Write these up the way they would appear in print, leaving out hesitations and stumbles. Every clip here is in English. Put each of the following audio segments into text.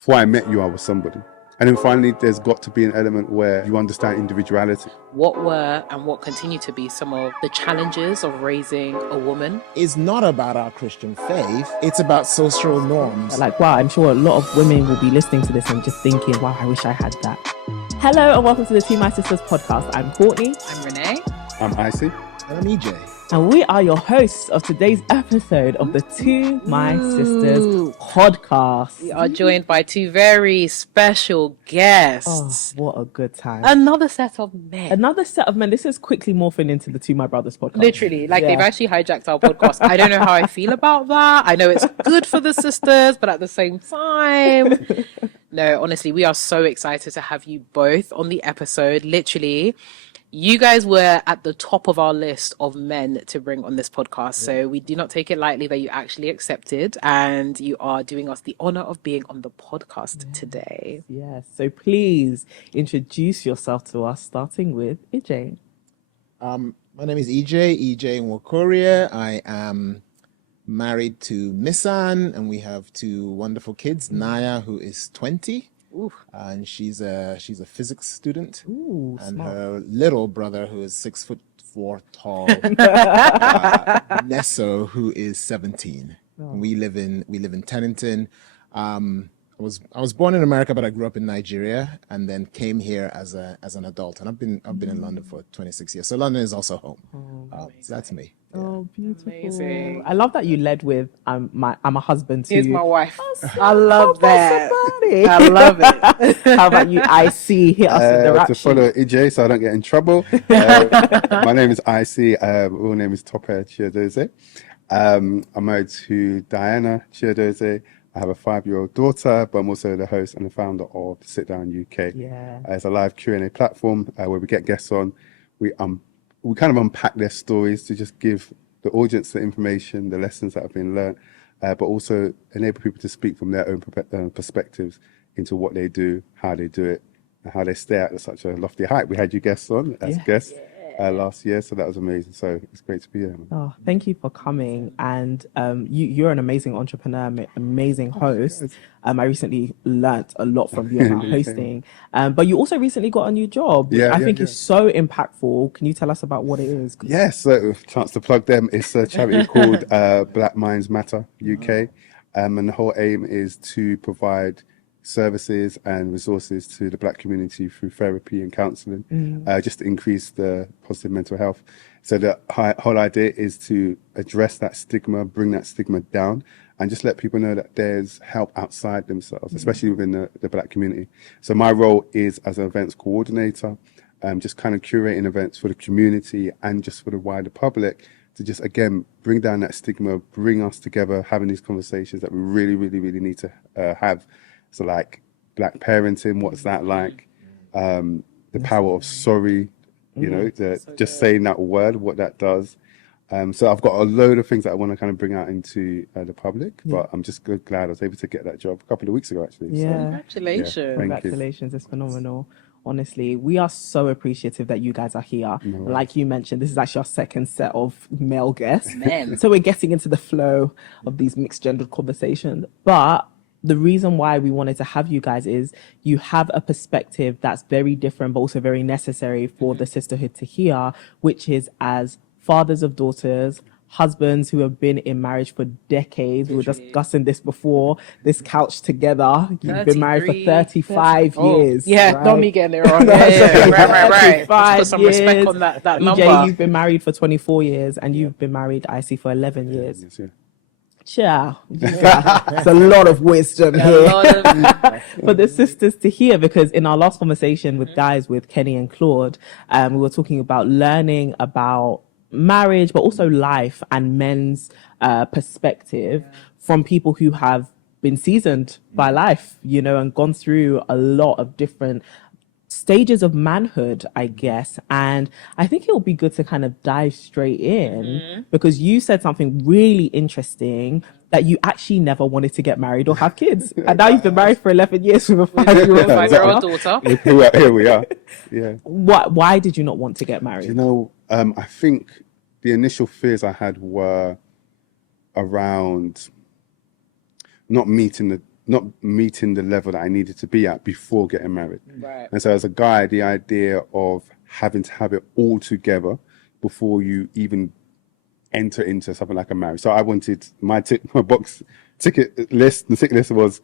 before I met you, I was somebody. And then finally, there's got to be an element where you understand individuality. What were and what continue to be some of the challenges of raising a woman? It's not about our Christian faith, it's about social norms. Like, wow, I'm sure a lot of women will be listening to this and just thinking, wow, I wish I had that. Hello and welcome to the To My Sisters podcast. I'm Courtney. I'm Renee. I'm Icy. And I'm EJ. And we are your hosts of today's episode of the To My Sisters podcast. We are joined by two very special guests. Oh, what a good time. Another set of men. Another set of men. This is quickly morphing into the To My Brothers podcast. Literally, they've actually hijacked our podcast. I don't know how I feel about that. I know it's good for the sisters, but at the same time, no, honestly, we are so excited to have you both on the episode. Literally, you guys were at the top of our list of men to bring on this podcast. So we do not take it lightly that you actually accepted and you are doing us the honor of being on the podcast today. Yes. So please introduce yourself to us, starting with EJ. My name is EJ Nwokorie. I am married to Nissan, and we have two wonderful kids, Naya, who is 20. Ooh. And she's a physics student. Ooh, and smart. her little brother, who is 6'4" tall, Nesso, who is 17. We live in Tennington. I was born in America, but I grew up in Nigeria, and then came here as an adult. And I've been in London for 26 years. So London is also home. So that's me. Yeah. Oh, beautiful. Amazing. I love that you led with I'm a husband too. Here's my wife. I love that. I love it. How about you, IC? Hit us with the rap To sheet. follow EJ so I don't get in trouble. My name is Icy. Real name is Tope Chiadoze. I'm married to Diana Chiadoze. I have a 5-year-old daughter, but I'm also the host and the founder of Sit Down UK. Yeah. It's a live Q&A platform where we get guests on. We kind of unpack their stories to just give the audience the information, the lessons that have been learned, but also enable people to speak from their own perspectives into what they do, how they do it, and how they stay at such a lofty height. We had you guests on as guests last year, so that was amazing. So it's great to be here. Oh, thank you for coming. And you're an amazing entrepreneur, amazing host. I recently learnt a lot from you about hosting. But you also recently got a new job, which I think is so impactful. Can you tell us about what it is? Yes, so chance to plug them. It's a charity called Black Minds Matter UK. And the whole aim is to provide services and resources to the Black community through therapy and counselling, just to increase the positive mental health. So the whole idea is to address that stigma, bring that stigma down, and just let people know that there's help outside themselves, especially within the Black community. So my role is as an events coordinator, just kind of curating events for the community and just for the wider public to just, again, bring down that stigma, bring us together, having these conversations that we really, really, really need to have. So like Black parenting, what's that like? The power of sorry, just saying that word, what that does. So I've got a load of things that I want to kind of bring out into the public, but I'm just glad I was able to get that job a couple of weeks ago, actually. Yeah. So, Congratulations. thank you. Congratulations, it's phenomenal. Honestly, we are so appreciative that you guys are here. And like you mentioned, this is actually our second set of male guests. Men. So we're getting into the flow of these mixed gendered conversations. But the reason why we wanted to have you guys is you have a perspective that's very different, but also very necessary for the sisterhood to hear, which is as fathers of daughters, husbands who have been in marriage for decades. We were discussing this before, this couch together. You've been married for 35 years. Yeah, right? don't me getting it wrong. Yeah. Right. 35 Put some respect years. on that EJ, number. you've been married for 24 years and you've been married, IC, for 11 years. Yes, yeah. Yeah, it's a lot of wisdom here for the sisters to hear, because in our last conversation with Kenny and Claude, we were talking about learning about marriage, but also life and men's perspective from people who have been seasoned by life, and gone through a lot of different stages of manhood, I guess. And I think it'll be good to kind of dive straight in, because you said something really interesting, that you actually never wanted to get married or have kids. And now you've been married for 11 years with a 5-year-old Five-year-old daughter. Here we are. Yeah. Why did you not want to get married? I think the initial fears I had were around not meeting not meeting the level that I needed to be at before getting married. Right. And so as a guy, the idea of having to have it all together before you even enter into something like a marriage. So I wanted my ticket list. The ticket list was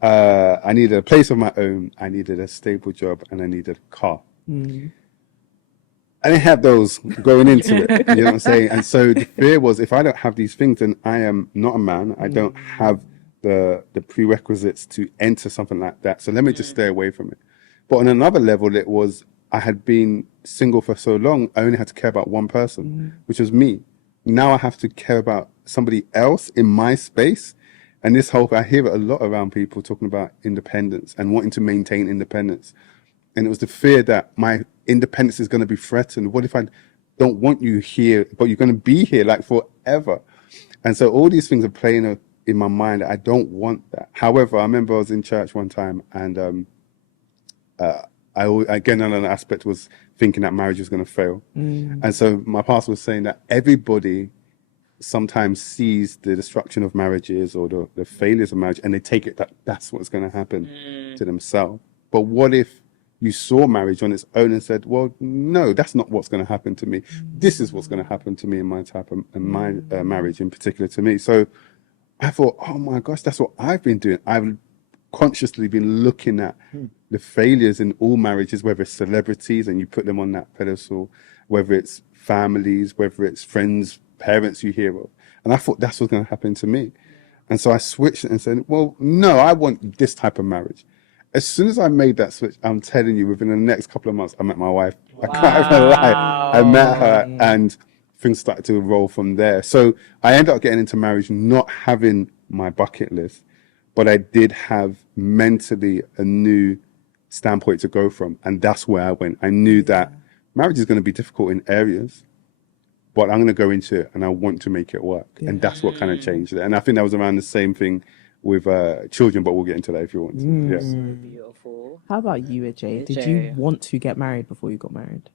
I needed a place of my own, I needed a stable job, and I needed a car. I didn't have those going into it. You know what I'm saying? And so the fear was, if I don't have these things, then I am not a man. I don't have the prerequisites to enter something like that. So let me just stay away from it. But on another level, it was, I had been single for so long, I only had to care about one person, which was me. Now I have to care about somebody else in my space. And this whole, I hear it a lot around people talking about independence and wanting to maintain independence. And it was the fear that my independence is going to be threatened. What if I don't want you here, but you're going to be here like forever? And so all these things are playing in my mind. I don't want that. However, I remember I was in church one time, and again, another aspect was thinking that marriage was going to fail. And so my pastor was saying that everybody sometimes sees the destruction of marriages or the failures of marriage, and they take it that that's what's going to happen to themselves. But what if you saw marriage on its own and said, well, no, that's not what's going to happen to me. This is what's going to happen to me in my type of marriage in particular to me. So I thought, oh my gosh, that's what I've been doing. I've consciously been looking at the failures in all marriages, whether it's celebrities and you put them on that pedestal, whether it's families, whether it's friends, parents you hear of. And I thought that's what's going to happen to me. And so I switched and said, well, no, I want this type of marriage. As soon as I made that switch, I'm telling you, within the next couple of months, I met my wife. I can't even lie. I met her and things started to roll from there. So I ended up getting into marriage, not having my bucket list, but I did have mentally a new standpoint to go from. And that's where I went. I knew that marriage is going to be difficult in areas, but I'm going to go into it and I want to make it work. And that's what kind of changed it. And I think that was around the same thing with children, but we'll get into that if you want to. Yes. Beautiful. How about you, Ajay? Did you want to get married before you got married?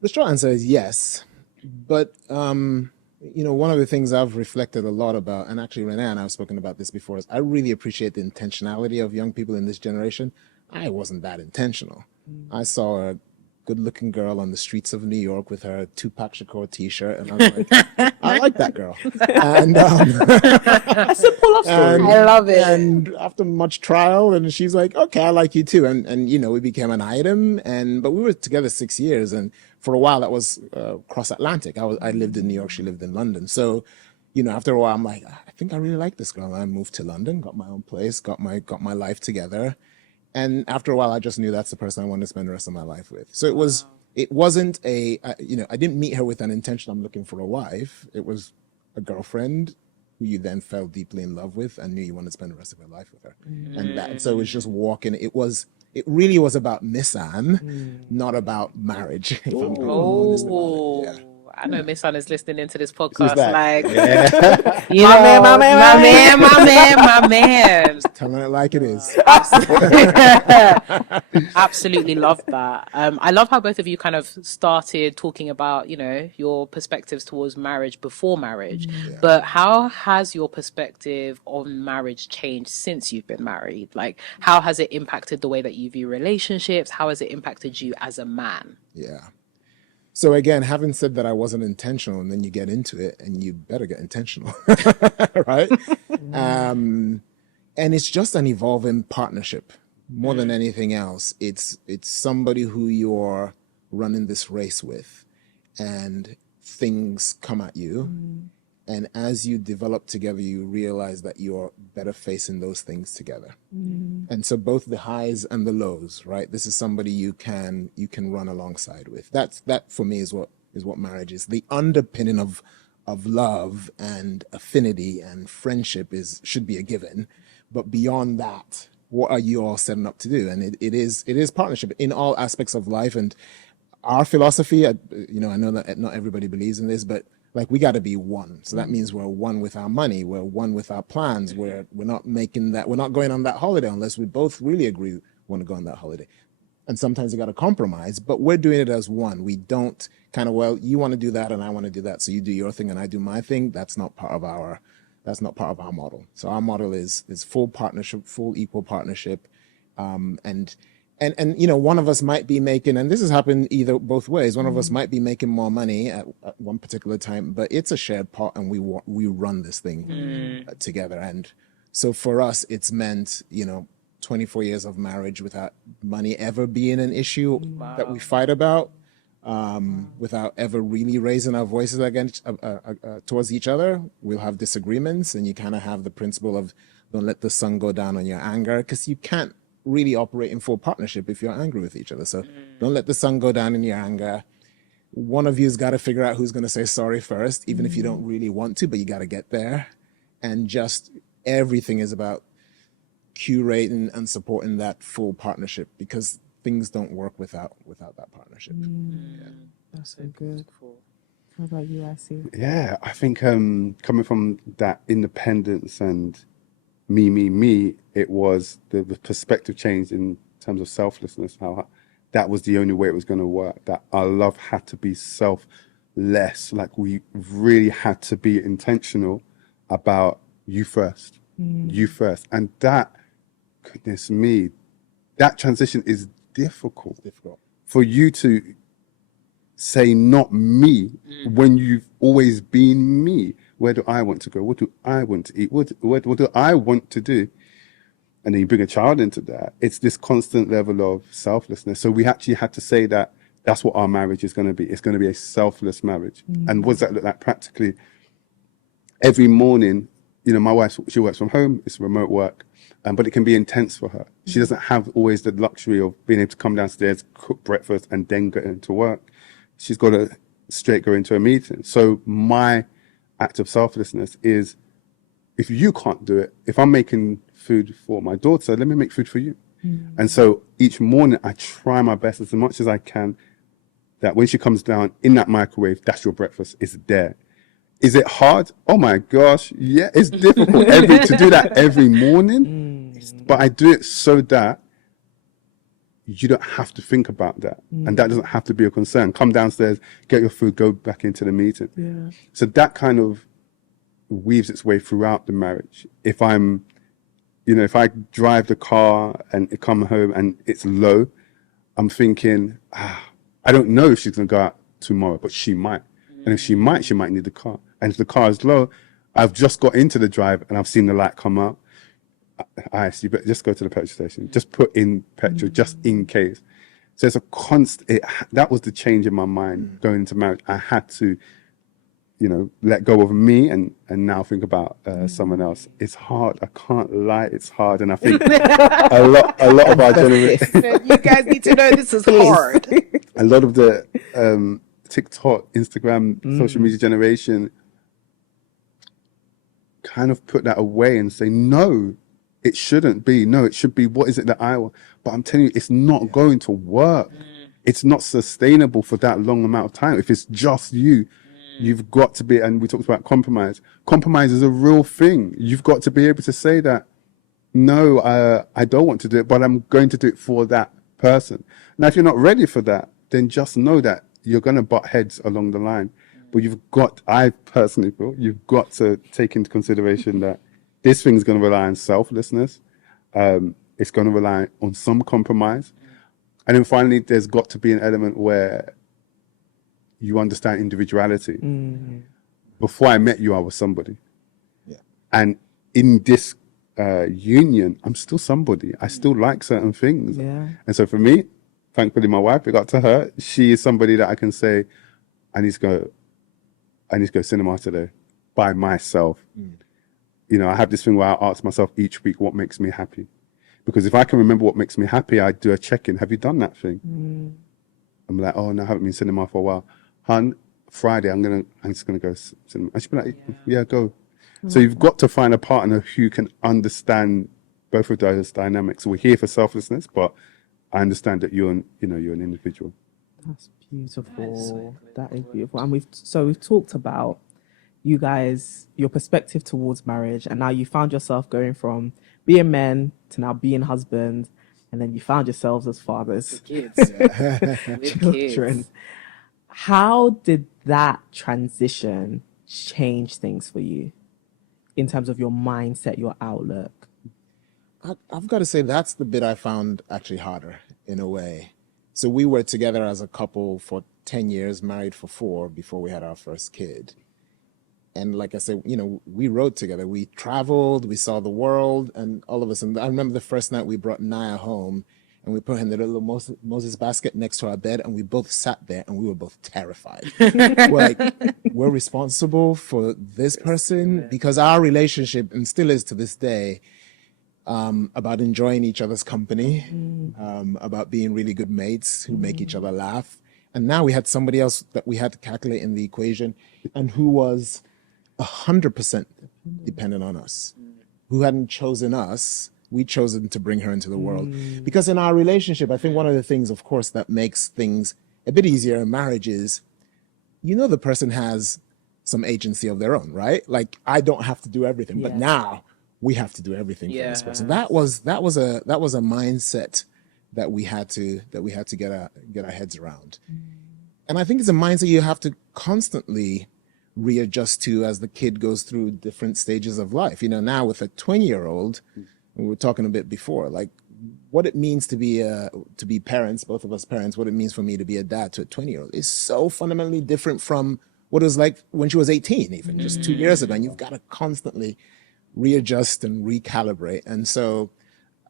The short answer is yes. But, one of the things I've reflected a lot about, and actually Renee and I have spoken about this before, is I really appreciate the intentionality of young people in this generation. I wasn't that intentional. I saw a good-looking girl on the streets of New York with her Tupac Shakur T-shirt, and I was like, I like that girl. And Simple love story. I love it. And after much trial, and she's like, okay, I like you too. And we became an item. But we were together 6 years, and for a while that was cross-Atlantic. I lived in New York, she lived in London. So, after a while, I'm like, I think I really like this girl. And I moved to London, got my own place, got my life together. And after a while, I just knew that's the person I wanted to spend the rest of my life with. So it wasn't I didn't meet her with an intention, I'm looking for a wife. It was a girlfriend who you then fell deeply in love with and knew you wanted to spend the rest of your life with her. And so it was just walking. It really was about Miss Anne, not about marriage. If I'm being honest about it. Yeah. I know Miss Anne is listening into this podcast. that? Like, my man. Telling it like it is. Absolutely love that. I love how both of you kind of started talking about, your perspectives towards marriage before marriage. Yeah. But how has your perspective on marriage changed since you've been married? Like, how has it impacted the way that you view relationships? How has it impacted you as a man? Yeah. So again, having said that I wasn't intentional, and then you get into it and you better get intentional, right? And it's just an evolving partnership more than anything else. It's somebody who you're running this race with, and things come at you. And as you develop together, you realize that you're better facing those things together. And so both the highs and the lows, right? This is somebody you can run alongside with. That for me is what marriage is. The underpinning of love and affinity and friendship should be a given. But beyond that, what are you all setting up to do? And it is partnership in all aspects of life. And our philosophy, I know that not everybody believes in this, but like, we got to be one. So that means we're one with our money. We're one with our plans. We're not going on that holiday unless we both really agree we want to go on that holiday. And sometimes you got to compromise, but we're doing it as one. We don't kind of, well, you want to do that and I want to do that. So you do your thing and I do my thing. That's not part of our That's not part of our model. So our model is full partnership, full equal partnership, and one of us might be making, and this has happened either both ways. One of us might be making more money at one particular time, but it's a shared pot, and we run this thing together. And so for us, it's meant 24 years of marriage without money ever being an issue that we fight about, without ever really raising our voices against towards each other. We'll have disagreements, and you kind of have the principle of don't let the sun go down on your anger, because you can't really operate in full partnership if you're angry with each other. So don't let the sun go down in your anger. One of you's got to figure out who's going to say sorry first, even if you don't really want to, but you got to get there. And just everything is about curating and supporting that full partnership, because things don't work without that partnership. That's so good. How about you, Issy? Yeah, I think coming from that independence and me, it was the perspective change in terms of selflessness, how that was the only way it was going to work, that our love had to be selfless. Like, we really had to be intentional about you first. And that, goodness me, that transition is difficult. For you to say not me when you've always been me. Where do I want to go? What do I want to eat? What do I want to do? And then you bring a child into that. It's this constant level of selflessness. So we actually had to say that that's what our marriage is going to be. It's going to be a selfless marriage. And what does that look like practically? Every morning, my wife, she works from home. It's remote work. But it can be intense for her. She doesn't have always the luxury of being able to come downstairs, cook breakfast, and then go into work. She's got to straight go into a meeting. So my act of selflessness is, if you can't do it, if I'm making food for my daughter, let me make food for you. And so each morning I try my best as much as I can that when she comes down in that microwave, that's your breakfast. It's there. Is it hard? Oh my gosh. Yeah, it's difficult to do that every morning. But I do it so that you don't have to think about that. And that doesn't have to be a concern. Come downstairs, get your food, go back into the meeting. Yeah. So that kind of weaves its way throughout the marriage. If I'm, if I drive the car and it come home and it's low, I'm thinking, I don't know if she's going to go out tomorrow, but she might. And if she might need the car. And if the car is low, I've just got into the drive and I've seen the light come out. You better just go to the petrol station. Just put in petrol, just in case. So it's a constant. That was the change in my mind going into marriage. I had to, let go of me and now think about someone else. It's hard. I can't lie. It's hard, and I think a lot of our generation. You guys need to know this is hard. A lot of the TikTok, Instagram, social media generation kind of put that away and say, no, it shouldn't be. No, it should be, what is it that I want? But I'm telling you, it's not going to work. It's not sustainable for that long amount of time. If it's just you, you've got to be, and we talked about compromise. Compromise is a real thing. You've got to be able to say that, no, I don't want to do it, but I'm going to do it for that person. Now, if you're not ready for that, then just know that you're going to butt heads along the line. But I personally feel, you've got to take into consideration that this thing is going to rely on selflessness. It's going to rely on some compromise. And then finally, there's got to be an element where you understand individuality. Before I met you, I was somebody. Yeah. And in this union, I'm still somebody. I still like certain things. Yeah. And so for me, thankfully, my wife, we got to her. She is somebody that I can say, I need to go cinema today by myself. I have this thing where I ask myself each week, what makes me happy? Because if I can remember what makes me happy, I do a check-in. Have you done that thing? I'm like, oh no, I haven't been cinema for a while. Hun, Friday, I'm just gonna go cinema. And she'll be like, yeah, go. So you've got to find a partner who can understand both of those dynamics. We're here for selflessness, but I understand that you're an individual. That's beautiful. That is beautiful. And we've talked about you guys, your perspective towards marriage, and now you found yourself going from being men to now being husbands, and then you found yourselves as fathers, Kids. children. How did that transition change things for you? in terms of your mindset, your outlook? I've got to say that's the bit I found actually harder in a way. So we were together as a couple for 10 years, married for 4 before we had our first kid. And like I said, we rode together. We traveled, we saw the world, and all of us. And I remember the first night we brought Naya home and we put her in the little Moses basket next to our bed, and we both sat there and we were both terrified. We're like, we're responsible for this person, because our relationship, and still is to this day, about enjoying each other's company, about being really good mates who make each other laugh. And now we had somebody else that we had to calculate in the equation, and who was 100% dependent on us, who hadn't chosen us. We'd chosen to bring her into the world. Because in our relationship, I think one of the things, of course, that makes things a bit easier in marriage is, the person has some agency of their own, right? Like, I don't have to do everything, but now we have to do everything for this person. That was a mindset that we had to get our heads around. And I think it's a mindset you have to constantly readjust to as the kid goes through different stages of life. Now with a 20-year-old, we were talking a bit before, like what it means to be parents, both of us parents, what it means for me to be a dad to a 20-year-old is so fundamentally different from what it was like when she was 18, even just 2 years ago. And you've got to constantly readjust and recalibrate. And so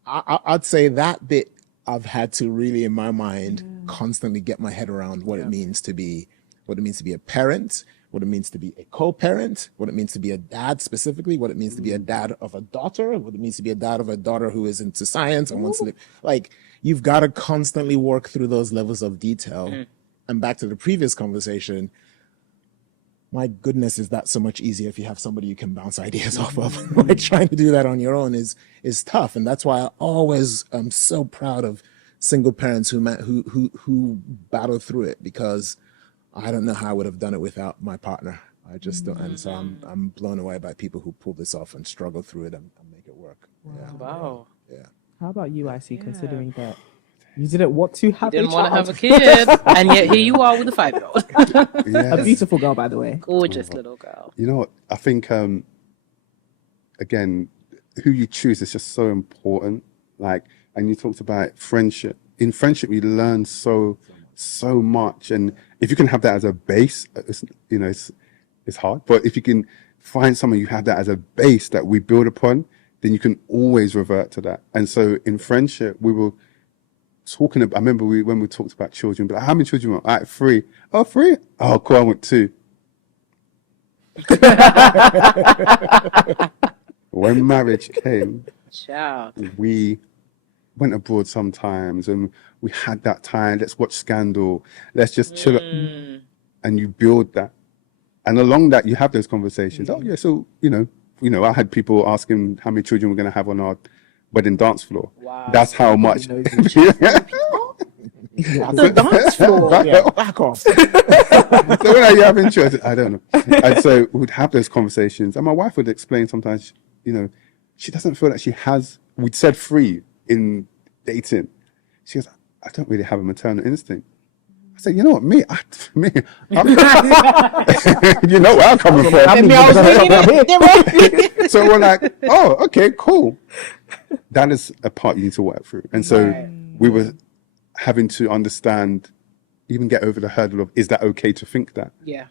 I'd say that bit I've had to really, in my mind, constantly get my head around what it means to be a parent, what it means to be a co-parent, what it means to be a dad specifically, what it means to be a dad of a daughter, what it means to be a dad of a daughter who is into science and wants to live. Like, you've got to constantly work through those levels of detail. And back to the previous conversation, my goodness, is that so much easier if you have somebody you can bounce ideas off of. Like, trying to do that on your own is tough. And that's why I always am so proud of single parents who battle through it, because I don't know how I would have done it without my partner. I just don't. And so I'm blown away by people who pull this off and struggle through it and make it work. Wow. Yeah. How about you, IC, considering that you didn't want to have Didn't a want to child? have a kid, and yet here you are with a 5-year-old. A beautiful girl, by the way. Gorgeous little girl. You know what? I think, again, who you choose is just so important. Like, and you talked about friendship. In friendship, you learn so much. And if you can have that as a base, it's hard. But if you can find someone you have that as a base that we build upon, then you can always revert to that. And so in friendship, we were talking about, I remember when we talked about children, but how many children you want? All right, 3. Oh, 3? Oh, cool, I want 2. When marriage came, Child. we went abroad sometimes and we had that time. Let's watch Scandal. Let's just chill. And you build that. And along that, you have those conversations. Oh, yeah. So, I had people asking how many children we're going to have on our wedding dance floor. Wow. That's how much. The dance floor. Yeah, back off. So when are you having children? I don't know. And so we'd have those conversations. And my wife would explain sometimes, she doesn't feel that she has, we'd said 3 in dating. She goes, I don't really have a maternal instinct. I said, you know what, me, I'm you know where I'm coming from. So we're like, oh, okay, cool. That is a part you need to work through. And so we were having to understand, even get over the hurdle of, is that okay to think that? Yeah.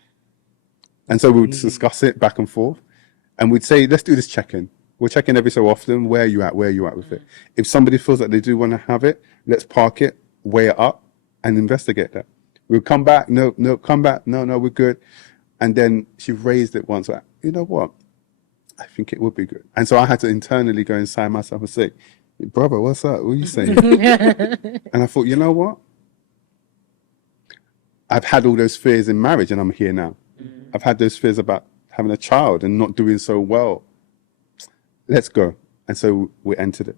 And so we would discuss it back and forth. And we'd say, let's do this check-in. We'll check in every so often. Where are you at with it? If somebody feels that they do want to have it, let's park it, weigh it up, and investigate that. We'll come back. No, come back. No, we're good. And then she raised it once. Like, you know what? I think it would be good. And so I had to internally go inside myself and say, brother, what's up? What are you saying? And I thought, you know what? I've had all those fears in marriage and I'm here now. I've had those fears about having a child and not doing so well. Let's go. And so we entered it.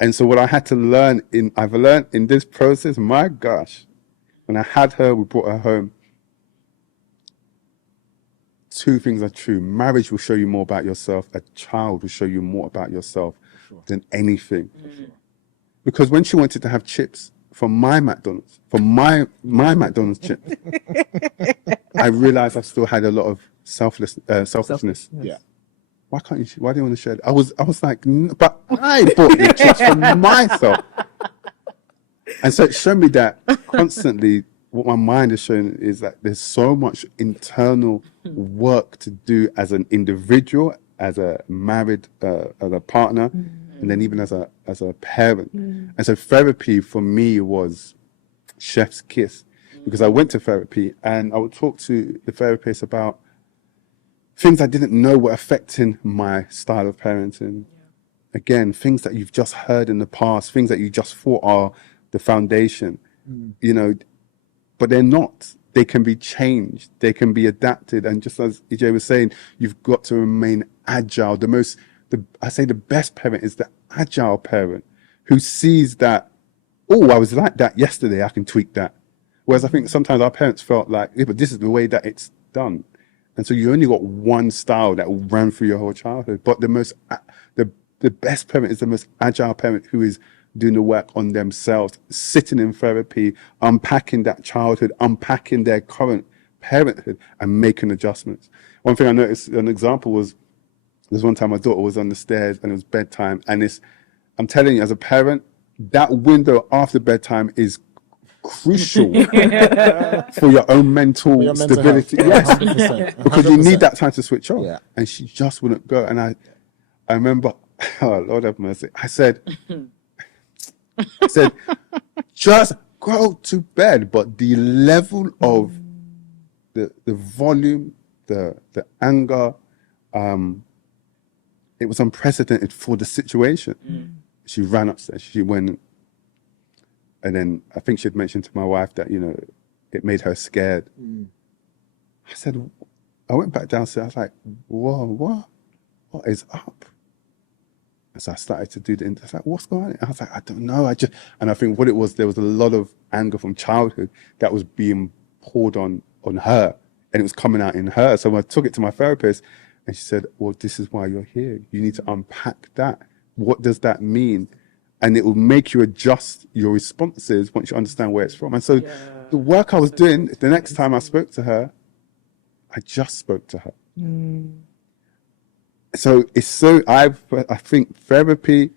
And so what I had to learn I've learned in this process, my gosh, when I had her, we brought her home. 2 things are true. Marriage will show you more about yourself. A child will show you more about yourself than anything. Because when she wanted to have chips from my McDonald's, from my McDonald's chips, I realized I still had a lot of selfishness. Yeah. why can't you? Why do you want to share? I was like, but I bought it just for myself. And so it showed me that constantly, what my mind is showing is that there's so much internal work to do as an individual, as a married, as a partner, and then even as a parent. And so therapy for me was chef's kiss, because I went to therapy and I would talk to the therapist about things I didn't know were affecting my style of parenting. Again, things that you've just heard in the past, things that you just thought are the foundation, you know, but they're not. They can be changed. They can be adapted. And just as EJ was saying, you've got to remain agile. I say the best parent is the agile parent who sees that, oh, I was like that yesterday, I can tweak that. Whereas I think sometimes our parents felt like, yeah, but this is the way that it's done. And so you only got one style that will run through your whole childhood. But the best parent is the most agile parent who is doing the work on themselves, sitting in therapy, unpacking that childhood, unpacking their current parenthood and making adjustments. One thing I noticed, an example was, there's one time my daughter was on the stairs and it was bedtime, and I'm telling you, as a parent, that window after bedtime is crucial for your own mental stability. Health. Yes, 100%. because you need that time to switch off. Yeah. And she just wouldn't go. And I remember, oh Lord have mercy, I said, just go to bed. But the level of the volume, the anger, it was unprecedented for the situation. She ran upstairs. She went, and then I think she had mentioned to my wife that, you know, it made her scared. I went back downstairs. I was like, whoa, what is up? And so I started to do I was like, what's going on? And I was like, I don't know. And I think what it was, there was a lot of anger from childhood that was being poured on her, and it was coming out in her. So when I took it to my therapist, and she said, well, this is why you're here. You need to unpack that. What does that mean? And it will make you adjust your responses once you understand where it's from. And so the work I was doing, the next time I spoke to her, I just spoke to her. So I think therapy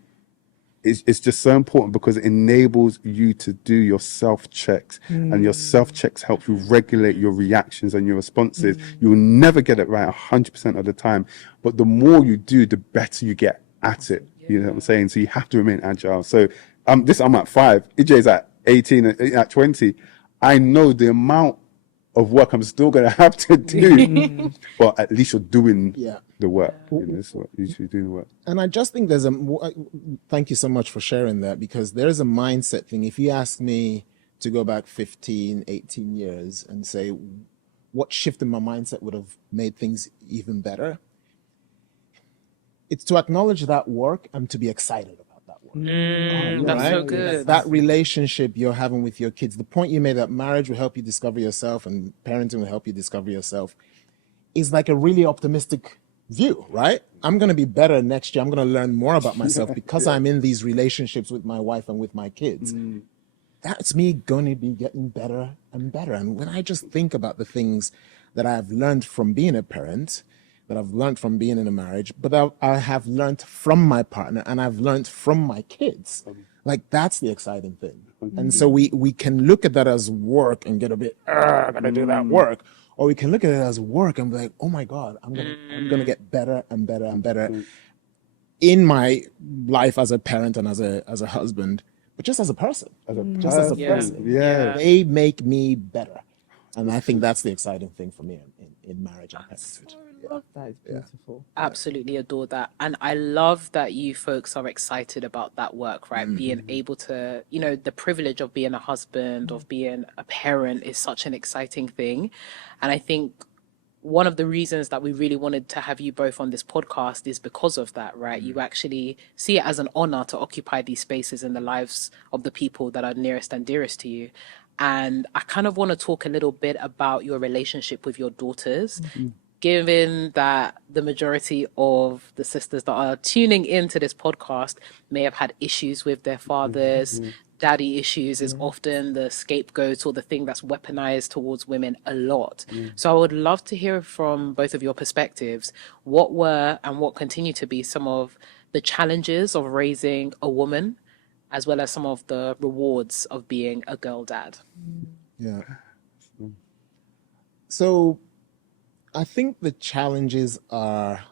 is just so important because it enables you to do your self-checks, and your self-checks help you regulate your reactions and your responses. You will never get it right 100% of the time, but the more you do, the better you get at it. You know what I'm saying? So you have to remain agile. So I'm at 5. EJ's at 18, at 20. I know the amount of work I'm still going to have to do, but at least you're doing the work. You know, so you should do the work. And I just think thank you so much for sharing that, because there's a mindset thing. If you ask me to go back 15, 18 years and say what shift in my mindset would have made things even better, it's to acknowledge that work and to be excited about that work. That's right? so good. That relationship you're having with your kids, the point you made that marriage will help you discover yourself and parenting will help you discover yourself, is like a really optimistic view, right? I'm going to be better next year. I'm going to learn more about myself because I'm in these relationships with my wife and with my kids. That's me going to be getting better and better. And when I just think about the things that I've learned from being a parent, that I've learned from being in a marriage, but I have learned from my partner and I've learned from my kids. Like, that's the exciting thing. And so we can look at that as work and get a bit, I gotta do that work. Or we can look at it as work and be like, oh my God, I'm gonna get better and better and better in my life as a parent and as a husband, but just as a person. Just as a person. Yeah. They make me better. And I think that's the exciting thing for me in marriage and parenthood. That is beautiful. Absolutely adore that. And I love that you folks are excited about that work, right? Being able to, you know, the privilege of being a husband, of being a parent is such an exciting thing. And I think one of the reasons that we really wanted to have you both on this podcast is because of that, right? You actually see it as an honor to occupy these spaces in the lives of the people that are nearest and dearest to you. And I kind of want to talk a little bit about your relationship with your daughters. Given that the majority of the sisters that are tuning into this podcast may have had issues with their fathers, daddy issues is often the scapegoat or the thing that's weaponized towards women a lot. So I would love to hear from both of your perspectives. What were and what continue to be some of the challenges of raising a woman, as well as some of the rewards of being a girl dad? Yeah. So I think the challenges are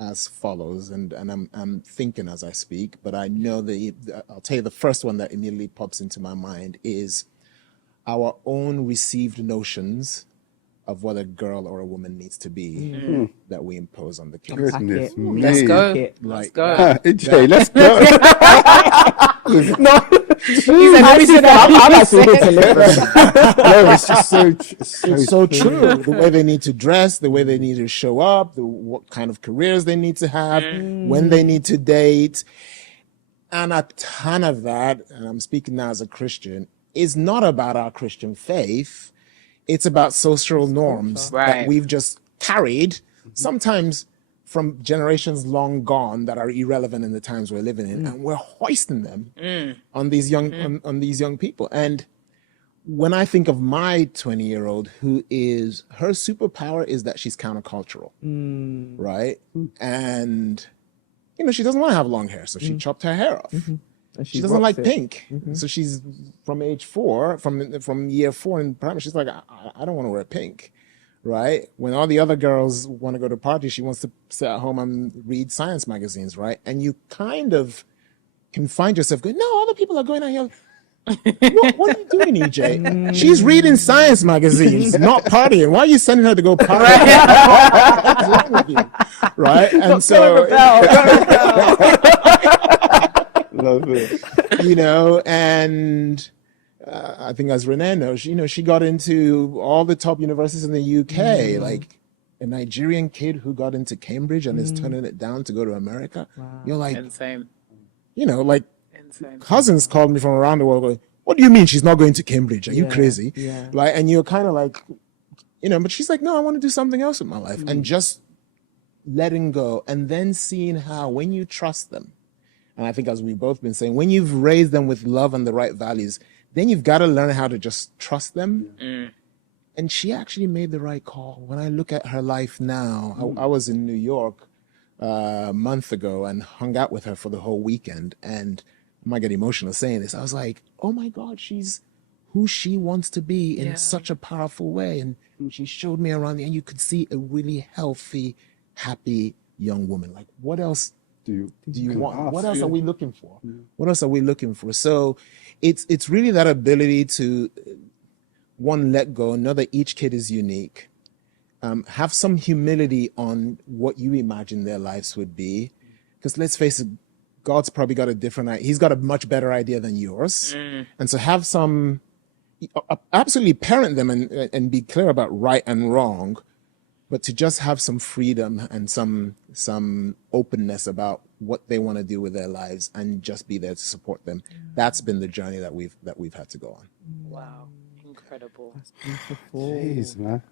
as follows, and I'm thinking as I speak, but I know I'll tell you the first one that immediately pops into my mind is our own received notions of what a girl or a woman needs to be that we impose on the kids. Goodness me. Let's go. Like, Let's go. AJ, let's go. No. He said, let me sit down. I'm actually here to listen. No, it's just It's so true. The way they need to dress, the way they need to show up, what kind of careers they need to have, when they need to date. And a ton of that, and I'm speaking now as a Christian, is not about our Christian faith. It's about social norms Right. that we've just carried, sometimes from generations long gone that are irrelevant in the times we're living in, and we're hoisting them on these young on these young people. And when I think of my 20-year-old, who is her superpower is that she's countercultural, right? And she doesn't want to have long hair, so she chopped her hair off. And She doesn't like rocks it. pink, so she's from age 4, from year 4 in primary. She's like, I don't want to wear pink, right? When all the other girls want to go to parties, she wants to sit at home and read science magazines, right? And you kind of can find yourself going, no, other people are going out here. What are you doing, EJ? She's reading science magazines, not partying. Why are you sending her to go party? What's wrong with you? Right? And so, Love it. and I think as Renee knows, she got into all the top universities in the UK, like a Nigerian kid who got into Cambridge and is turning it down to go to America. You're like, Insane. like Insane. cousins called me from around the world going, what do you mean she's not going to Cambridge? Are you crazy? Yeah. Like, and you're kind of like, but she's like, no, I want to do something else with my life. And just letting go and then seeing how when you trust them, and I think as we've both been saying, when you've raised them with love and the right values, then you've got to learn how to just trust them. And she actually made the right call. When I look at her life now, I was in New York a month ago and hung out with her for the whole weekend. And I might get emotional saying this. I was like, oh my God, she's who she wants to be in such a powerful way. And she showed me around and you could see a really healthy, happy young woman. Like, what else do you want? What else are we looking for? What else are we looking for? So it's really that ability to, one, let go, know that each kid is unique, have some humility on what you imagine their lives would be. Because let's face it, God's probably got a different idea. He's got a much better idea than yours. And so have some, absolutely parent them and be clear about right and wrong, but to just have some freedom and some openness about what they want to do with their lives and just be there to support them. That's been the journey that we've had to go on. Wow. Incredible. Jeez, man.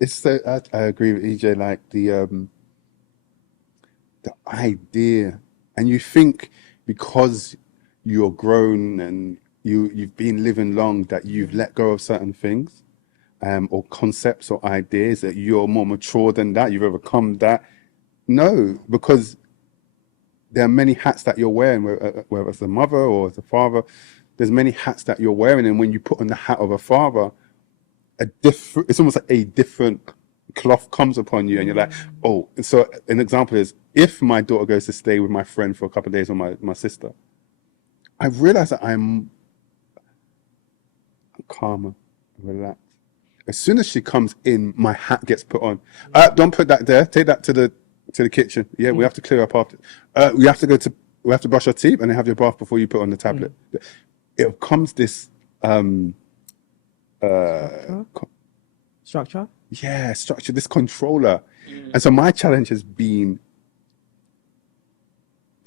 It's so, I agree with EJ, like the idea, and you think because you're grown and you've been living long that you've let go of certain things, or concepts or ideas, that you're more mature than that, you've overcome that. No, because there are many hats that you're wearing, whether it's a mother or as a father. There's many hats that you're wearing, and when you put on the hat of a father, it's almost like a different cloth comes upon you, and you're like, oh. So an example is, if my daughter goes to stay with my friend for a couple of days, or my sister, I realize that I'm calmer, relaxed. As soon as she comes in, my hat gets put on. Don't put that there. Take that to the kitchen. Yeah, we have to clear up after. We have to brush our teeth and then have your bath before you put on the tablet. It becomes this Structure? yeah, structure, this controller. And so my challenge has been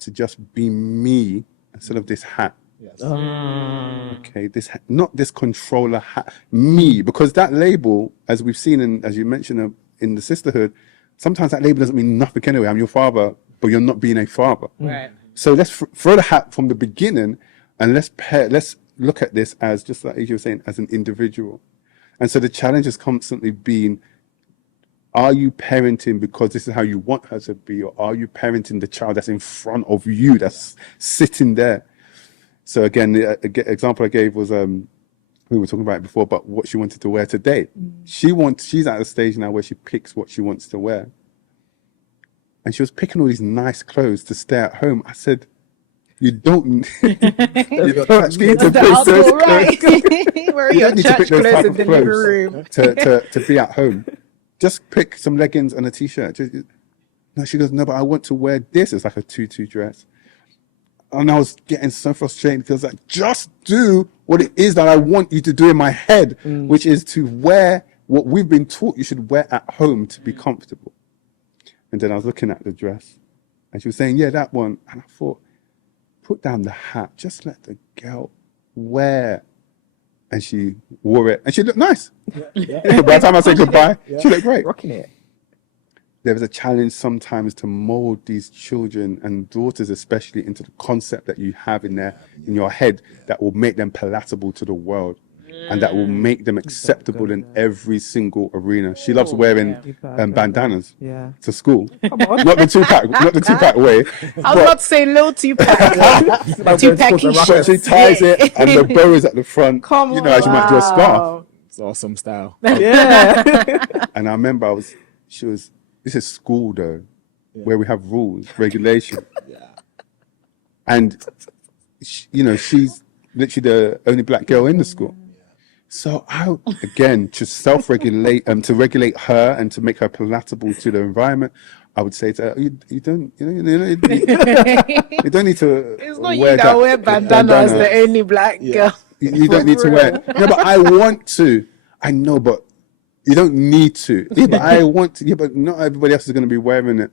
to just be me instead of this hat. Yes. Okay, not this controller hat, me, because that label, as we've seen and as you mentioned in the sisterhood, sometimes that label doesn't mean nothing anyway. I'm your father, but you're not being a father. Right. So let's throw the hat from the beginning And let's look at this as, just like you were saying, as an individual. And so the challenge has constantly been, are you parenting because this is how you want her to be, or are you parenting the child that's in front of you, that's sitting there? So again, the example I gave was, we were talking about it before, but what she wanted to wear today. She's at a stage now where she picks what she wants to wear. And she was picking all these nice clothes to stay at home. I said, you don't, you don't need to pick those clothes. Where are You your don't need to church pick those clothes type in of the living clothes room? to be at home. Just pick some leggings and a t-shirt. No, she goes, no, but I want to wear this. It's like a tutu dress. And I was getting so frustrated because like, just do what it is that I want you to do in my head, which is to wear what we've been taught you should wear at home to be comfortable. And then I was looking at the dress and she was saying, yeah, that one. And I thought, put down the hat. Just let the girl wear. And she wore it and she looked nice. By the time I said goodbye, she looked great. Rocking it. There is a challenge sometimes to mold these children and daughters especially into the concept that you have in your head that will make them palatable to the world and that will make them acceptable in every single arena. She loves wearing bandanas to school. Not the two-pack way. I was about to say little two-pack. Two-packy But she ties it and the bow is at the front. Come you know, as you might do a scarf. It's awesome style. Yeah. And I remember this is school though, where we have rules, regulation. And, she's literally the only black girl in the school. So I, again, to self-regulate, to regulate her and to make her palatable to the environment, I would say to her, you don't need to It's not you that wear bandana as the only black girl. You don't need to wear it. No, but I want to. I know, but you don't need to. Yeah, but I want to. Yeah, but not everybody else is going to be wearing it.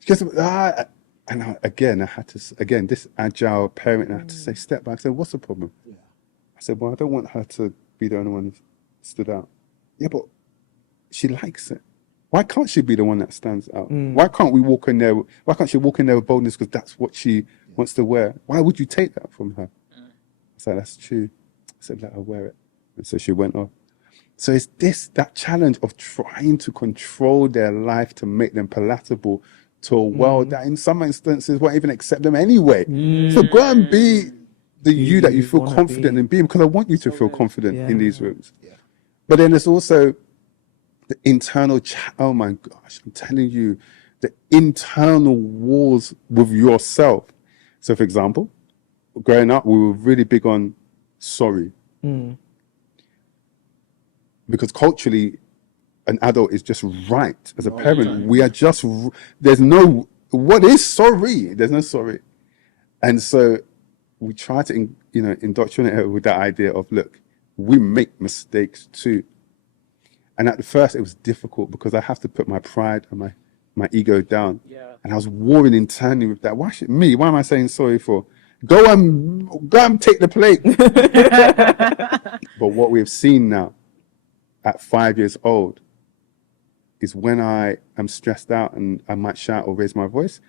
Because, I had to, this agile parent, I had to say, step back. I said, what's the problem? I said, well, I don't want her to be the only one who stood out. Yeah, but she likes it. Why can't she be the one that stands out? Why can't we walk in there? Why can't she walk in there with boldness because that's what she wants to wear? Why would you take that from her? I said, that's true. I said, let her wear it. And so she went off. So it's that challenge of trying to control their life to make them palatable to a world that in some instances won't even accept them anyway. So go and be the you that you feel confident in being, because I want you to feel confident in these rooms. But then there's also the internal, oh my gosh, I'm telling you, the internal wars with yourself. So for example, growing up, we were really big on sorry. Because culturally, an adult is just right. As a parent, we are just, what is sorry? There's no sorry. And so we try to, indoctrinate her with that idea of, look, we make mistakes too. And at first it was difficult because I have to put my pride and my ego down. And I was warring internally with that. Why should me? Why am I saying sorry for? Go and take the plate. But what we've seen now at 5 years old is when I am stressed out and I might shout or raise my voice,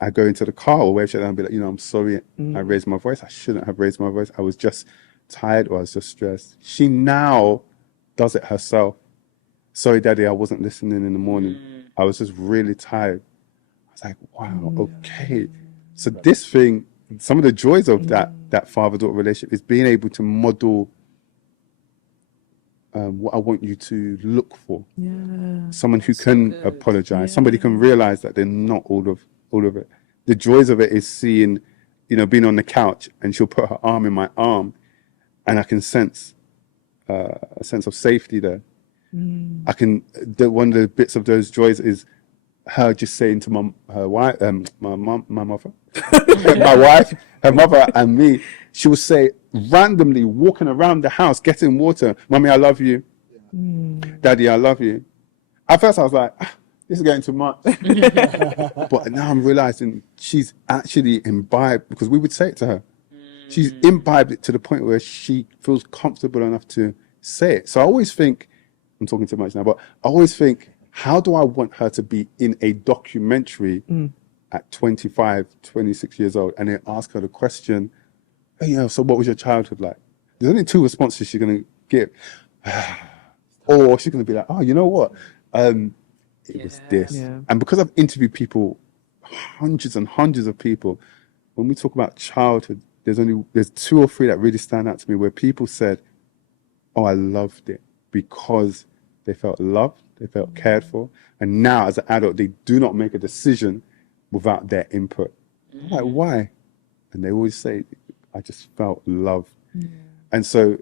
I go into the car or wave and be like, I'm sorry, I raised my voice. I shouldn't have raised my voice. I was just tired or I was just stressed. She now does it herself. Sorry, Daddy, I wasn't listening in the morning. I was just really tired. I was like, wow, okay. So this thing, some of the joys of that father-daughter relationship is being able to model what I want you to look for. Someone who can apologize. Somebody can realize that they're not all of it. The joys of it is seeing, being on the couch and she'll put her arm in my arm and I can sense a sense of safety there. One of the bits of those joys is her just saying to my wife, my mother, my wife, her mother and me, she will say randomly walking around the house, getting water, Mommy, I love you. Daddy, I love you. At first I was like, this is getting too much. But now I'm realizing she's actually imbibed, because we would say it to her. She's imbibed it to the point where she feels comfortable enough to say it. So I always think, I'm talking too much now, but I always think, how do I want her to be in a documentary at 25, 26 years old? And then ask her the question, So what was your childhood like? There's only two responses she's going to give. Or she's going to be like, oh, you know what? It was this. Yeah. And because I've interviewed people, hundreds and hundreds of people, when we talk about childhood, there's two or three that really stand out to me where people said, oh, I loved it because they felt loved, they felt cared for. And now as an adult, they do not make a decision without their input. I'm like, why? And they always say, I just felt loved. And so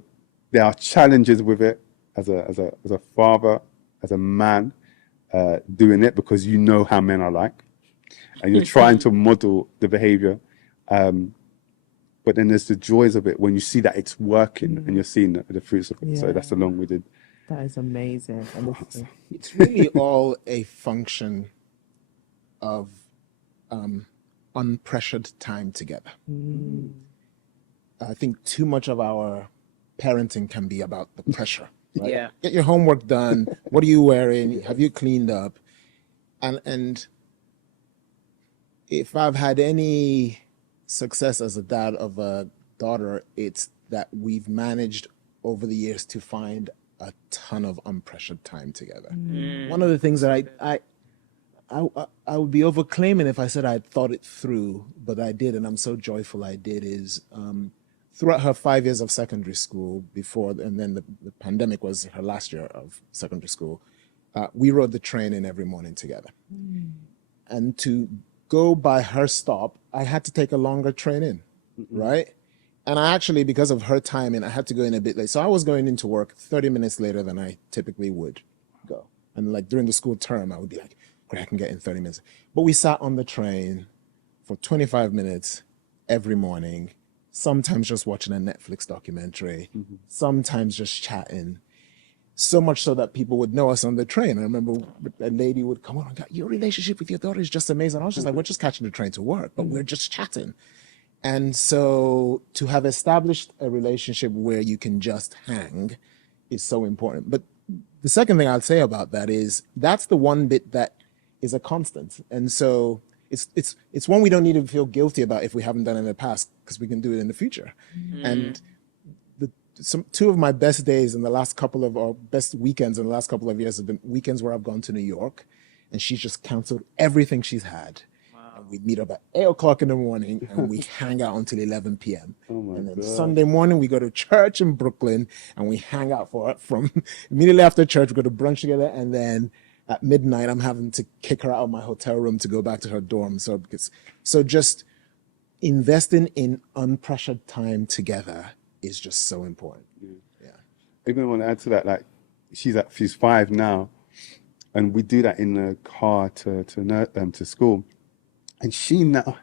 there are challenges with it as a father, as a man, doing it because you know how men are like. And you're trying to model the behavior. But then there's the joys of it when you see that it's working and you're seeing the fruits of it. So Yeah. that's the long winded. That is amazing. And It's really all a function of unpressured time together. I think too much of our parenting can be about the pressure. Right? Yeah. Get your homework done. What are you wearing? Have you cleaned up? And if I've had any success as a dad of a daughter, it's that we've managed over the years to find a ton of unpressured time together. One of the things that I would be overclaiming if I said I'd thought it through, but I did, and I'm so joyful I did, is throughout her 5 years of secondary school before, and then the pandemic was her last year of secondary school, we rode the train in every morning together. And to go by her stop, I had to take a longer train in, right? And I actually, because of her timing, I had to go in a bit late. So I was going into work 30 minutes later than I typically would go. And like during the school term, I would be like, great, I can get in 30 minutes. But we sat on the train for 25 minutes every morning, sometimes just watching a Netflix documentary, sometimes just chatting. So much so that people would know us on the train. I remember a lady would come on and go, your relationship with your daughter is just amazing. I was just like, we're just catching the train to work, but we're just chatting. And so to have established a relationship where you can just hang is so important. But the second thing I'd say about that is that's the one bit that is a constant. And so it's one we don't need to feel guilty about if we haven't done it in the past, because we can do it in the future. And two of my best days in the last couple of, or best weekends in the last couple of years have been weekends where I've gone to New York and she's just canceled everything she's had. And we meet up at 8 o'clock in the morning and we hang out until 11 p.m. And then Sunday morning we go to church in Brooklyn and we hang out from immediately after church, we go to brunch together. And then at midnight, I'm having to kick her out of my hotel room to go back to her dorm. So just investing in unpressured time together is just so important. Yeah. Even want to add to that, like she's 5 now, and we do that in the car to school. And she now,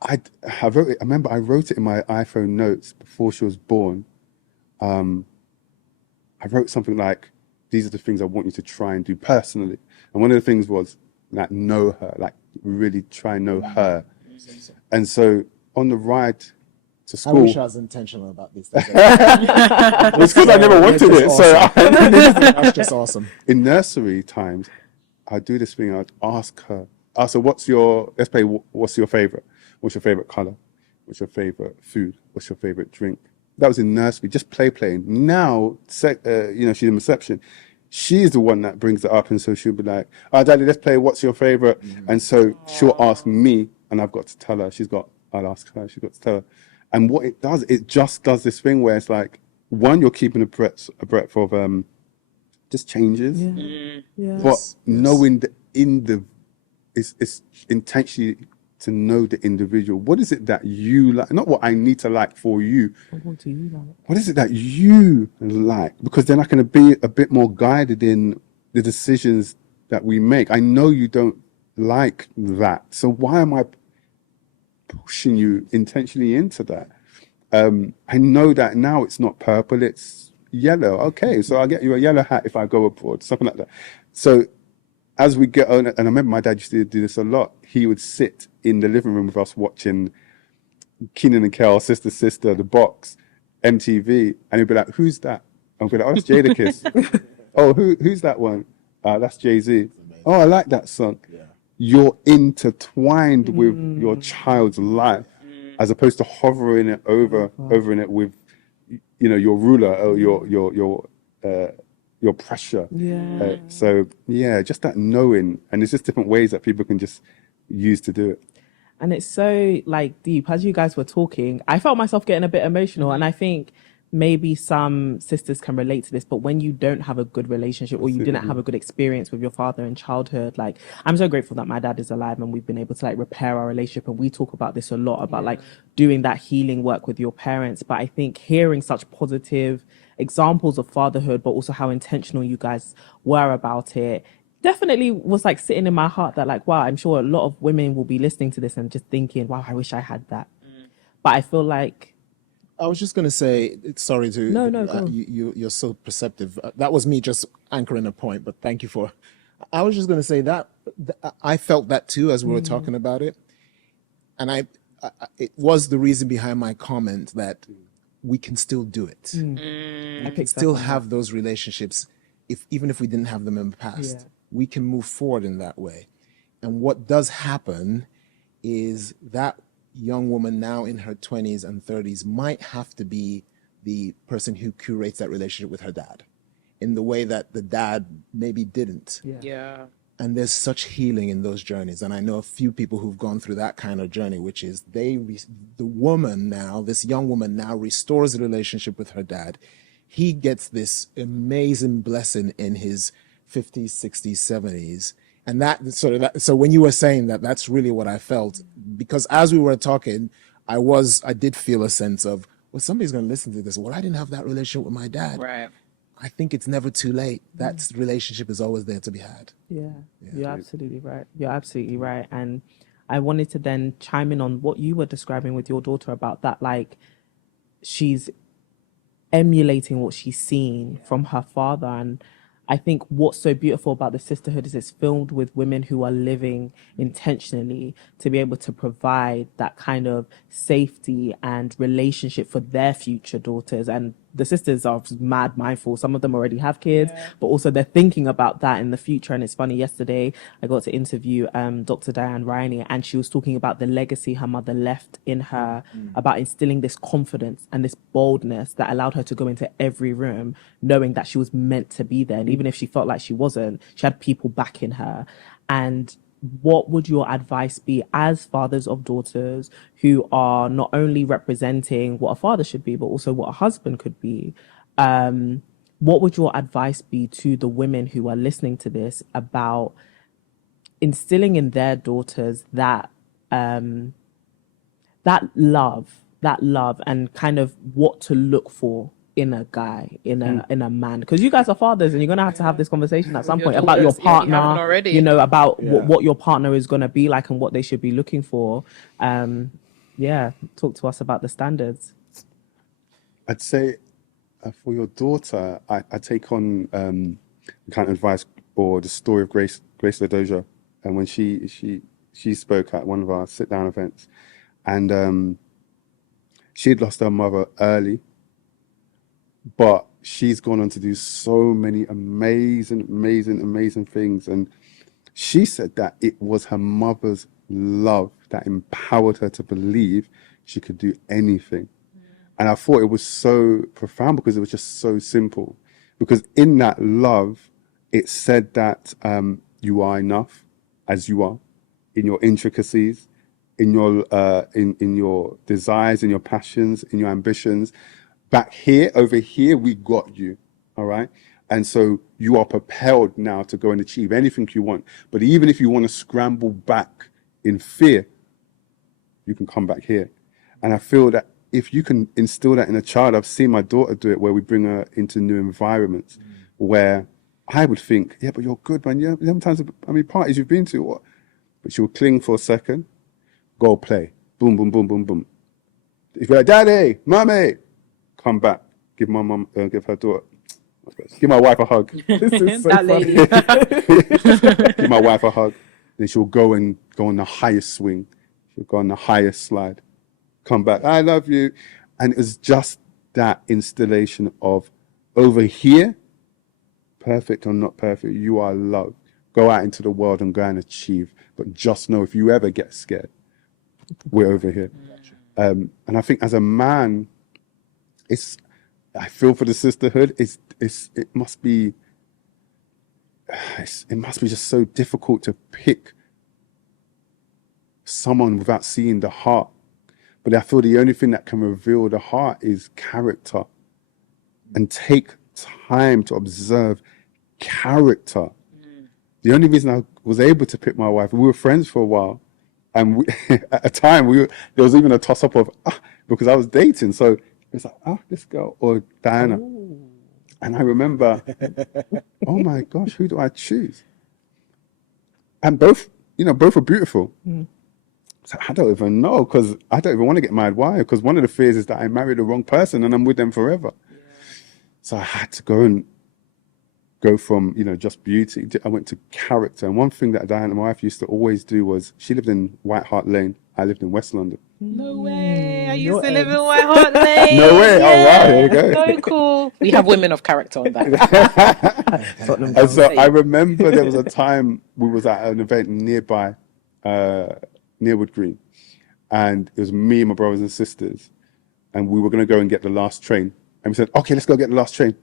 I wrote it. I remember I wrote it in my iPhone notes before she was born. I wrote something like, "These are the things I want you to try and do personally." And one of the things was like know her, like really try and know her. And so on the ride to I school, wish I was intentional about these things. it's because I never wanted it. So That's just awesome. in nursery times, I do this thing. I'd ask her, so what's your favorite? What's your favorite color? What's your favorite food? What's your favorite drink? That was in nursery, just playing. Now, she's in reception. She's the one that brings it up. And so she'll be like, oh, Daddy, let's play what's your favorite? And so she'll ask me and I've got to tell her. I'll ask her, she's got to tell her. And what it does, it just does this thing where it's like, one, you're keeping a breadth of just changes. Yeah. But knowing it's intentionally to know the individual. What is it that you like? Not what I need to like for you. What do you like? What is it that you like? Because then I can be a bit more guided in the decisions that we make. I know you don't like that. So why am I pushing you intentionally into that? I know that now it's not purple, it's yellow. Okay, so I'll get you a yellow hat if I go abroad, something like that. So as we get on, and I remember my dad used to do this a lot, he would sit in the living room with us watching Kenan and Kel, Sister, The Box, MTV, and he'd be like, who's that? I'd be like, oh, that's Jadakiss. Oh, who's that one? That's Jay-Z. Oh, I like that song. Yeah. You're intertwined with your child's life. as opposed to hovering it overing it with, your ruler or your pressure. Yeah. So yeah, just that knowing, and there's just different ways that people can just use to do it. And it's so like deep. As you guys were talking, I felt myself getting a bit emotional. And I think maybe some sisters can relate to this, but when you don't have a good relationship or you didn't have a good experience with your father in childhood, like I'm so grateful that my dad is alive and we've been able to like repair our relationship. And we talk about this a lot about like doing that healing work with your parents. But I think hearing such positive examples of fatherhood, but also how intentional you guys were about it, definitely was like sitting in my heart that like, wow, I'm sure a lot of women will be listening to this and just thinking, wow, I wish I had that. But I feel like I was just going to say, sorry to No, go on. you're so perceptive. That was me just anchoring a point, but thank you for. I was just going to say that I felt that too as we were talking about it, and it was the reason behind my comment that we can still do it. We can still have those relationships, even if we didn't have them in the past. Yeah. We can move forward in that way, and what does happen is that young woman now in her 20s and 30s might have to be the person who curates that relationship with her dad in the way that the dad maybe didn't. Yeah. And there's such healing in those journeys. And I know a few people who've gone through that kind of journey, which is the woman now, this young woman now restores the relationship with her dad. He gets this amazing blessing in his 50s, 60s, 70s. And so when you were saying that, that's really what I felt, because as we were talking, I did feel a sense of, well, somebody's going to listen to this. Well, I didn't have that relationship with my dad. Right. I think it's never too late. That relationship is always there to be had. Yeah, you're absolutely right. You're absolutely right. And I wanted to then chime in on what you were describing with your daughter about that, like she's emulating what she's seen from her father. And I think what's so beautiful about the sisterhood is it's filled with women who are living intentionally to be able to provide that kind of safety and relationship for their future daughters. And the sisters are mad mindful. Some of them already have kids, but also they're thinking about that in the future. And it's funny, yesterday I got to interview Dr. Diane Riney, and she was talking about the legacy her mother left in her, about instilling this confidence and this boldness that allowed her to go into every room knowing that she was meant to be there. And even if she felt like she wasn't, she had people backing her. And what would your advice be as fathers of daughters who are not only representing what a father should be, but also what a husband could be? What would your advice be to the women who are listening to this about instilling in their daughters that love, and kind of what to look for in a guy, in a man? Because you guys are fathers, and you're gonna have to have this conversation at some point about your daughters. Yeah, you haven't partner. already. About what your partner is gonna be like and what they should be looking for. Talk to us about the standards. I'd say for your daughter, I take on the kind of advice or the story of Grace Ladoja, and when she spoke at one of our sit down events, and she had lost her mother early, but she's gone on to do so many amazing things. And she said that it was her mother's love that empowered her to believe she could do anything. And I thought it was so profound because it was just so simple. Because in that love, it said that you are enough as you are, in your intricacies, in your in your desires, in your passions, in your ambitions. Back here, over here, we got you, all right? And so you are propelled now to go and achieve anything you want. But even if you want to scramble back in fear, you can come back here. And I feel that if you can instill that in a child, I've seen my daughter do it, where we bring her into new environments where I would think, yeah, but you're good, man. Yeah, sometimes, how many parties you've been to? What? But she will cling for a second, go play. Boom, boom, boom, boom, boom. If you're like, daddy, mommy, come back, give my mum, give her daughter, give my wife a hug. This is so That lady. Give my wife a hug. Then she'll go on the highest swing. She'll go on the highest slide. Come back, I love you. And it was just that installation of over here, perfect or not perfect, you are loved. Go out into the world and go and achieve. But just know if you ever get scared, we're over here. And I think as a man, I feel for the sisterhood. It must be just so difficult to pick someone without seeing the heart. But I feel the only thing that can reveal the heart is character, and take time to observe character. The only reason I was able to pick my wife, we were friends for a while, and at a time there was even a toss up of because I was dating, so it's like this girl or Diana. Ooh. And I remember, oh my gosh, who do I choose? And both are beautiful. So I don't even know, because I don't even want to get married. Why? Because one of the fears is that I married the wrong person and I'm with them forever. Yeah. So I had to go from, just beauty. I went to character. And one thing that Diana, my wife, used to always do was, she lived in White Hart Lane. I lived in West London. No way. I used to live in White Hart Lane. No way. Yeah. Oh, wow. There you go. So cool. We have women of character on that. And so I remember there was a time we was at an event nearby, near Wood Green. And it was me and my brothers and sisters. And we were going to go and get the last train. And we said, okay, let's go get the last train.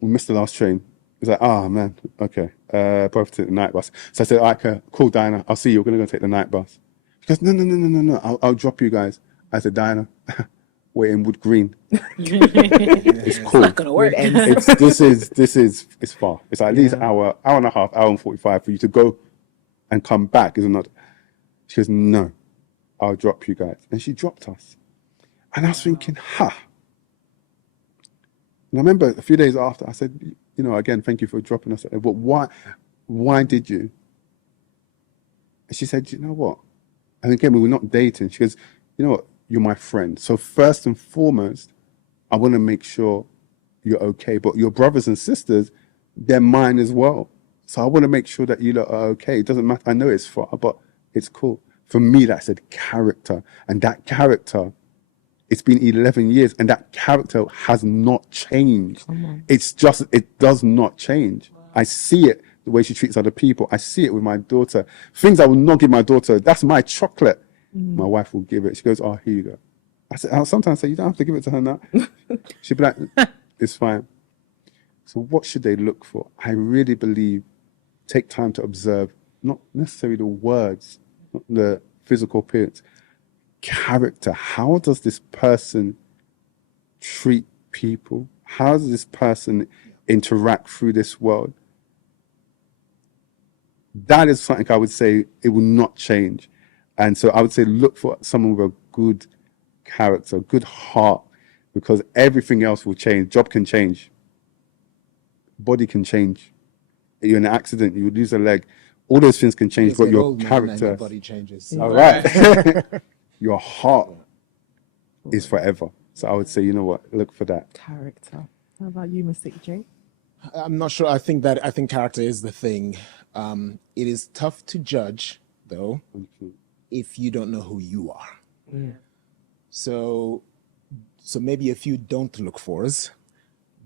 We missed the last train. It was like, man, okay. Both took the night bus. So I said, all right, cool, Diana, I'll see you. We're going to go take the night bus. She goes, no, I'll drop you guys. I said, Diana, we're in Wood Green. It's cool. It's not going to work. It's far. It's at least hour and a half, hour and 45 for you to go and come back, isn't it? She goes, no, I'll drop you guys. And she dropped us. And I was thinking, And I remember a few days after, I said, again, thank you for dropping us. But why did you? And she said, you know what? And again, we were not dating. She goes, you know what? You're my friend. So first and foremost, I want to make sure you're okay. But your brothers and sisters, they're mine as well. So I want to make sure that you lot are okay. It doesn't matter. I know it's far, but it's cool. For me, that said character. And that character, it's been 11 years, and that character has not changed. It does not change. Wow. I see it, the way she treats other people. I see it with my daughter. Things I will not give my daughter, that's my chocolate. My wife will give it. She goes, oh, here you go. I'll sometimes say, you don't have to give it to her now. She'll be like, it's fine. So what should they look for? I really believe, take time to observe, not necessarily the words, not the physical appearance, character. How does this person treat people? How does this person interact through this world? That is something I would say it will not change. And so I would say look for someone with a good character, good heart, because everything else will change. Job can change. Body can change. You're in an accident, you lose a leg. All those things can change, but your character... Your body changes. All right. Your heart is forever. So I would say, you know what? Look for that. Character. How about you, Mr. J? I'm not sure. I think character is the thing. It is tough to judge, though, if you don't know who you are. Yeah. So maybe if you don't look for us,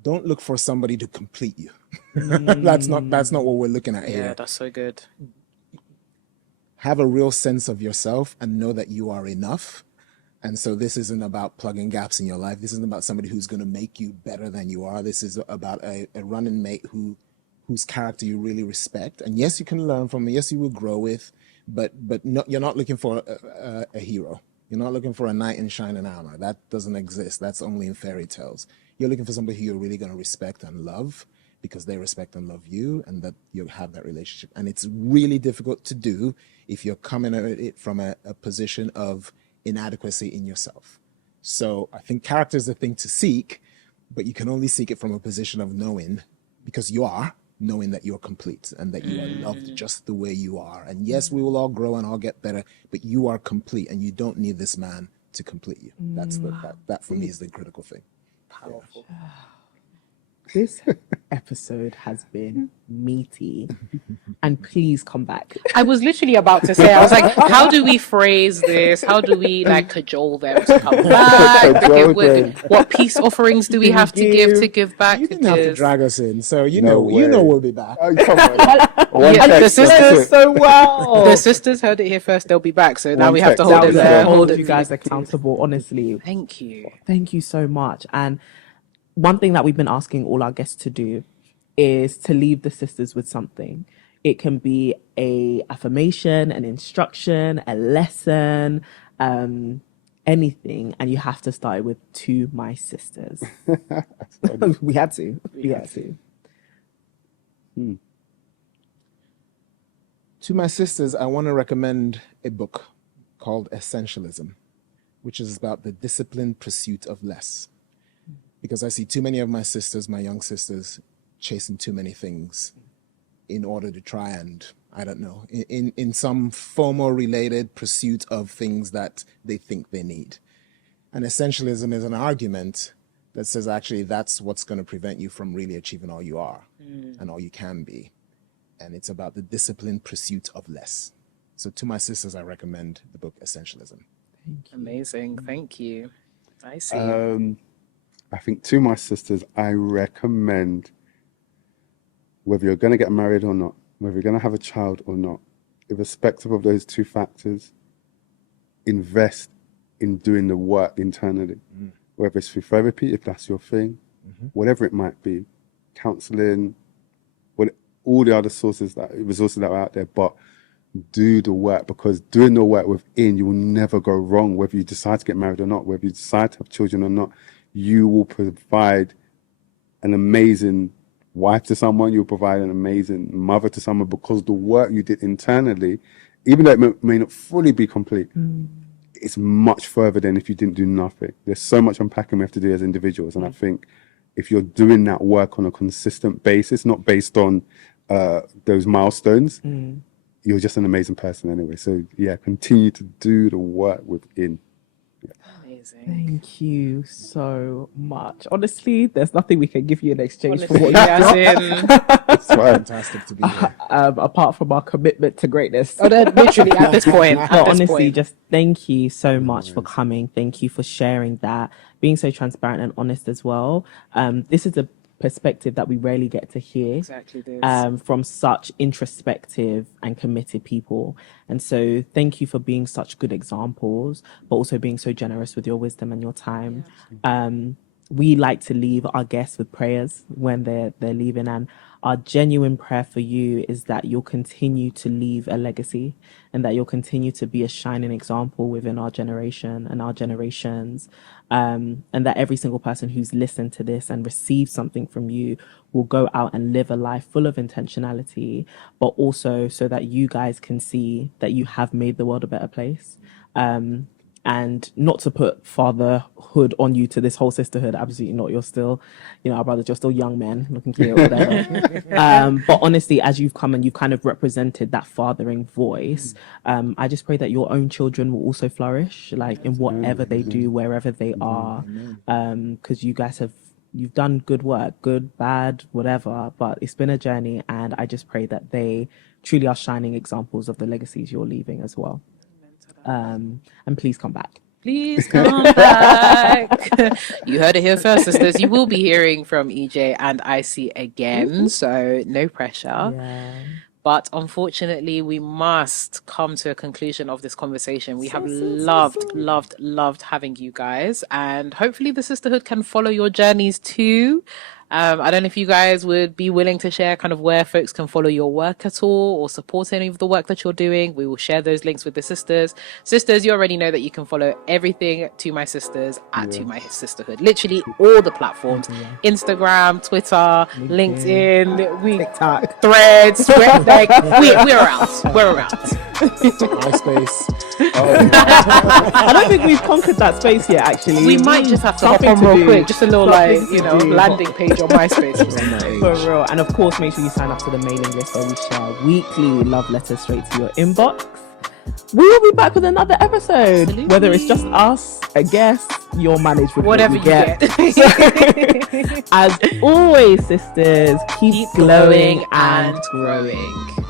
don't look for somebody to complete you. That's not what we're looking at here. Yeah, that's so good. Have a real sense of yourself and know that you are enough. And so this isn't about plugging gaps in your life. This isn't about somebody who's going to make you better than you are. This is about a running mate whose character you really respect. And yes, you can learn from it. Yes, you will grow with, but no, you're not looking for a hero. You're not looking for a knight in shining armor. That doesn't exist. That's only in fairy tales. You're looking for somebody who you're really going to respect and love, because they respect and love you, and that you have that relationship. And it's really difficult to do if you're coming at it from a position of inadequacy in yourself. So I think character is the thing to seek, but you can only seek it from a position of knowing, because you are, knowing that you're complete and that you are loved just the way you are. And yes, we will all grow and all get better, but you are complete, and you don't need this man to complete you. That's that for me is the critical thing. Powerful. This episode has been meaty, and please come back. I was literally about to say, I was like, how do we phrase this? How do we like cajole them to come back? Cajole them. What peace offerings do we have to give back? You didn't have to Because- drag us in, so you No know way. we'll be back. Oh, come on. One Yeah, the text, that's sisters it. So well. The sisters heard it here first. They'll be back. So now One we have to text. hold it That was there. it. Hold Hold it. you guys accountable, honestly. Thank you. Thank you so much. And one thing that we've been asking all our guests to do is to leave the sisters with something. It can be a affirmation, an instruction, a lesson, anything, and you have to start with "To my sisters." We had to. To my sisters, I want to recommend a book called Essentialism, which is about the disciplined pursuit of less. Because I see too many of my sisters, my young sisters, chasing too many things in order to try and, I don't know, in some FOMO-related pursuit of things that they think they need. And essentialism is an argument that says actually that's what's going to prevent you from really achieving all you are and all you can be. And it's about the disciplined pursuit of less. So to my sisters, I recommend the book Essentialism. Amazing. Thank you. I see. I think to my sisters, I recommend, whether you're going to get married or not, whether you're going to have a child or not, irrespective of those two factors, invest in doing the work internally. Whether it's through therapy, if that's your thing, whatever it might be, counseling, all the other resources that are out there, but do the work, because doing the work within, you will never go wrong. Whether you decide to get married or not, whether you decide to have children or not, you will provide an amazing wife to someone, you'll provide an amazing mother to someone, because the work you did internally, even though it may not fully be complete, it's much further than if you didn't do nothing. There's so much unpacking we have to do as individuals, and I think if you're doing that work on a consistent basis, not based on those milestones, you're just an amazing person anyway. So yeah, continue to do the work within. Amazing. Thank you so much. Honestly, there's nothing we can give you in exchange for Honestly, what you as have in, It's fine. Fantastic to be here. apart from our commitment to greatness. oh, that literally at this point. At But this honestly, point. just thank you so much for coming. Thank you for sharing that, being so transparent and honest as well. This is a perspective that we rarely get to hear. Exactly this. From such introspective and committed people. And so thank you for being such good examples, but also being so generous with your wisdom and your time. We like to leave our guests with prayers when they're leaving, and our genuine prayer for you is that you'll continue to leave a legacy, and that you'll continue to be a shining example within our generation and our generations, and that every single person who's listened to this and received something from you will go out and live a life full of intentionality, but also so that you guys can see that you have made the world a better place. And not to put fatherhood on you to this whole sisterhood, absolutely not. You're still, our brothers, you're still young men looking cute, whatever. But honestly, as you've come and you've kind of represented that fathering voice, I just pray that your own children will also flourish, like in whatever they do, wherever they are, because you guys you've done good work, good, bad, whatever, but it's been a journey, and I just pray that they truly are shining examples of the legacies you're leaving as well. And please come back. Please come back. You heard it here first, sisters. You will be hearing from EJ and IC again, so no pressure. Yeah. But unfortunately, we must come to a conclusion of this conversation. We have loved having you guys, and hopefully the sisterhood can follow your journeys too. I don't know if you guys would be willing to share kind of where folks can follow your work at all, or support any of the work that you're doing. We will share those links with the sisters. Sisters, you already know that you can follow everything To My Sisters at To My Sisterhood. Literally all the platforms: Instagram, Twitter, LinkedIn, TikTok. Threads. We're around. We're around. MySpace. I don't think we've conquered that space yet, actually. We might just have to hop Something on to real do. quick, just a little Something to do. landing page on MySpace. For real. And of course, make sure you sign up to the mailing list where we share weekly love letters straight to your inbox. we will be back with another episode. Absolutely. Whether it's just us, a guest, you'll manage with Whatever what you get. As always, sisters, keep glowing and growing.